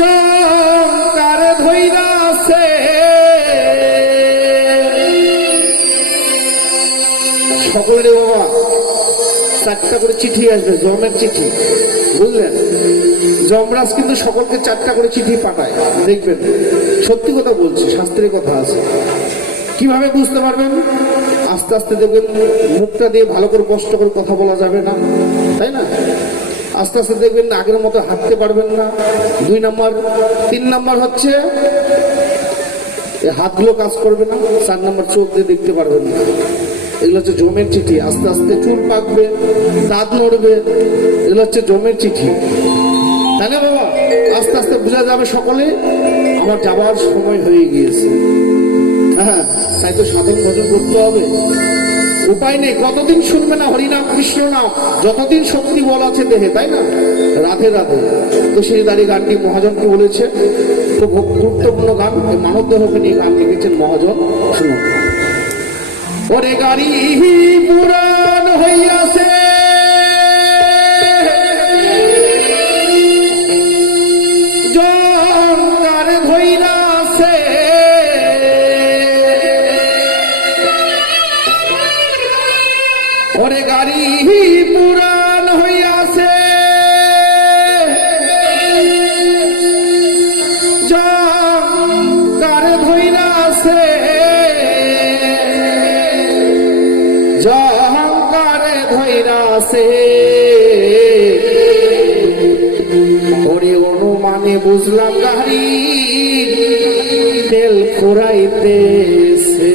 জঙ্কারে ধইরা আছে সকলে বাবা 4টা করে চিঠি আসবে, জমের চিঠি, বুঝলেন? যমরাজ কিন্তু সকলকে 4টা করে চিঠি পাঠায়, দেখবেন। সত্যি কথা বলছি, শাস্ত্রের কথা আছে। কিভাবে বুঝতে পারবেন? আস্তে আস্তে দেখবেন মুখটা দিয়ে ভালো করে কষ্ট করে কথা বলা যাবে না, তাই না? আস্তে আস্তে দেখবেন আগের মতো হাঁটতে পারবেন না। 2 নম্বর। 3 নম্বর হচ্ছে হাতগুলো কাজ করবে না। 4 নম্বর চোখ দিয়ে দেখতে পারবেন না। এগুলো হচ্ছে জমের চিঠি। আস্তে আস্তে চুল পাকবে, দাঁত নড়বে, এগুলো হচ্ছে জমের চিঠি, তাই না বাবা? আস্তে আস্তে বোঝা যাবে সকলে আমার যাবার সময় হয়ে গিয়েছে। হ্যাঁ, তাই তো সাধন ভজন করতে হবে, উপায় নেই। কতদিন শুনবে না হরিনাম কৃষ্ণ নাম, যতদিন শক্তি বল আছে দেহে, তাই না? রাধে রাধে। তো সেই দাঁড়িয়ে গানটি মহাজনকে বলেছে, তো গুরুত্বপূর্ণ গান, মানব দেহকে নিয়ে গান লিখেছেন মহাজন, শুনুন। ওরে গাড়ি পুরান হইয়াছে জঙ্কারে ধইরা আছে, ওরে গাড়ি পুরান হইয়াছে জঙ্কারে ধইরা আছে, জঙ্কারে ধইরা আছে। ওরে অনুমানে বুঝলাম গাড়ি তেল ফুরাইতেছে।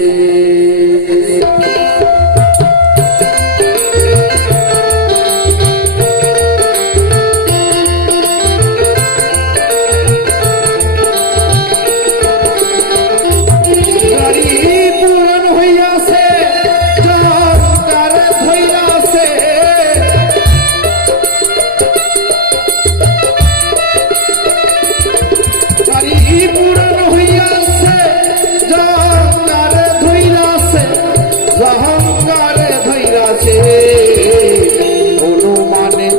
অনুমানে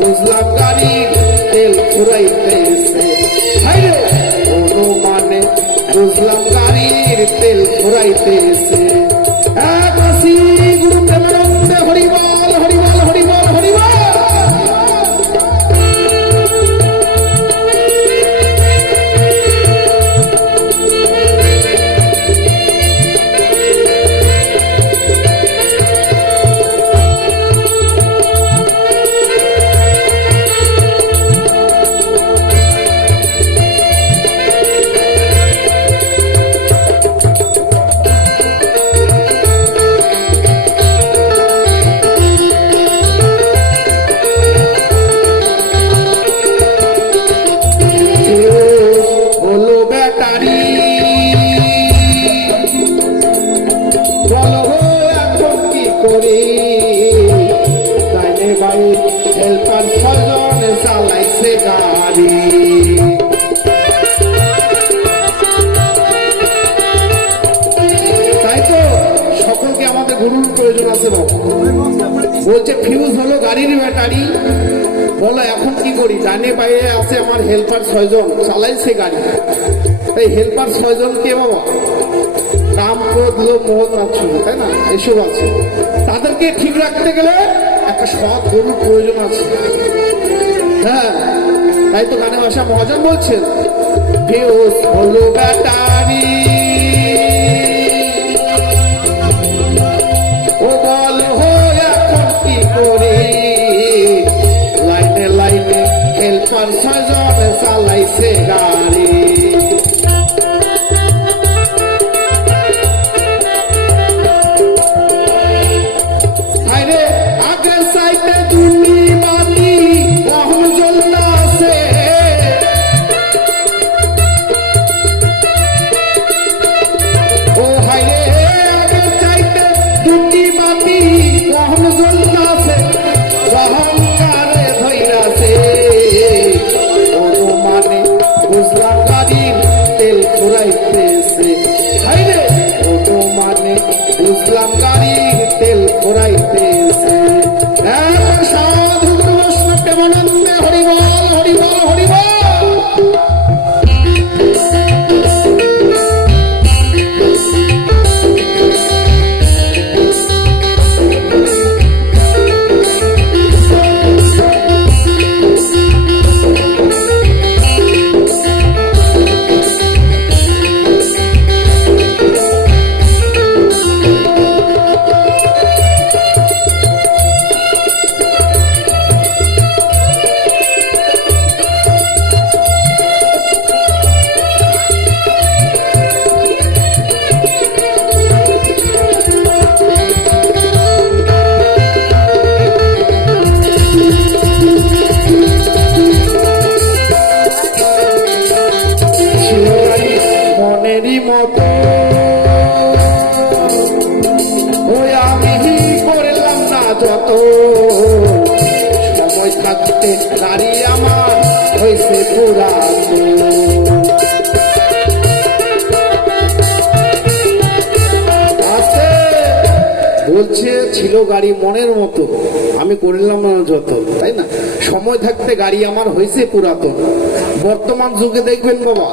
বুঝলাম গাড়ি তেল ফুরাইতেছে, অনুমানে বুঝলাম গাড়ির তেল ফুরাইতেছে। গুরু প্রেমানন্দে হরিবল হরিবল হরিবল হরিবল। হেল্পার ছয়জনে চালাইছে গাড়ি, তাই তো সকলকে আমাদের গুরুর প্রয়োজন আছে। বলছে ফিউজ হলো গাড়ির ব্যাটারি, বলো এখন কি করি? ডানে বাইরে আছে আমার হেল্পার 6 জন চালাইছে গাড়ি। এই হেল্পার 6 জন কে বাবা? কাম, ক্রোধ, লোভ, মোহ, রাজস্ব, তাই না? এসব আছে। তাদেরকে ঠিক রাখতে গেলে একটা সৎ গরুর প্রয়োজন আছে। হ্যাঁ, তাই তো গানে ভাষা মহাজন বলছেন, ফিউজ হলো ব্যাটারি, ও বল এখন কি করি? লাইনে লাইনে হেল্পার 6 জন চালাইছে গাড়ি। সময় থাকতে গাড়ি আমার হয়েছে পুরাতন। আছে বলছে ছিল গাড়ি মনের মতো, আমি করিলাম না যত, তাই না? সময় থাকতে গাড়ি আমার হয়েছে পুরাতন। বর্তমান যুগে দেখবেন বাবা,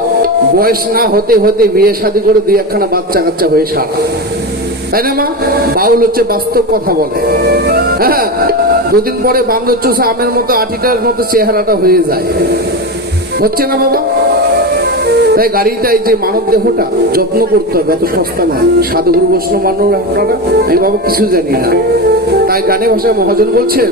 বয়স না হতে হতে বিয়ে শাদী করে দুই একখানা বাচ্চা কাচ্চা হয়ে সারা, তাই না মা? বাউল হচ্ছে বাস্তব কথা বলে। হ্যাঁ, দুদিন পরে বান্দর চোষা আমের মতো আটিটার মতো চেহারাটা হয়ে যায়, হচ্ছে না বাবা? তাই গাড়িটা, এই যে মানব দেহটা যত্ন করতে হবে, এত সস্তা না। সাধুগুরু বৈষ্ণব মানব আপনারা, আমি বাবা কিছু জানি না। তাই গানে ভাষায় মহাজন বলছেন,